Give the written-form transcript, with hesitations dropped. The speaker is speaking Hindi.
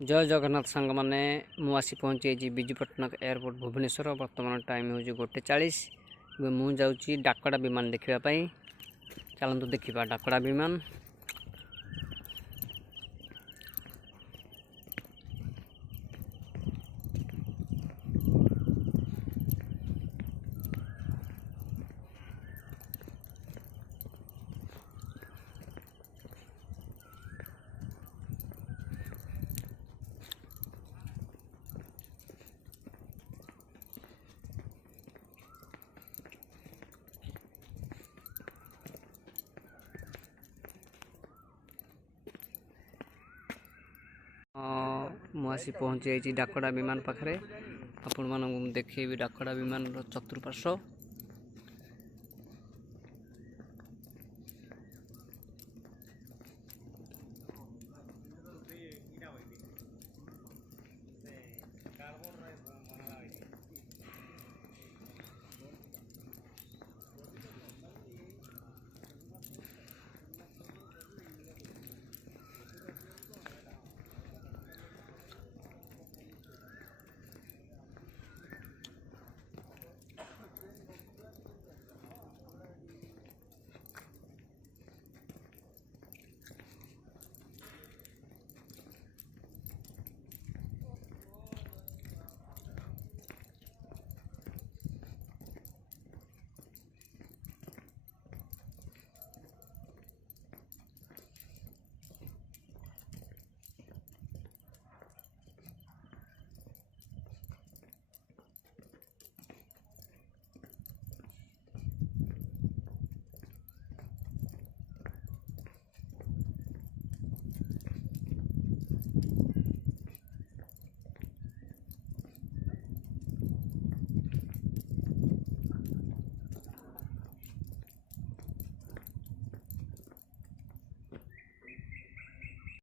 जय जगन्नाथ सांग मैंने मुझे पहुँची विजु पट्टनायक एयरपोर्ट भुवनेश्वर। बर्तमान टाइम हो 1:40। मुझे डाकड़ा विमान देखापी। चलतु देखा डाकड़ा विमान। मुझे पहुँची डाकड़ा विमान पाखे। आपण मानक देखी डाकड़ा विमान चतुर्पार्श्व।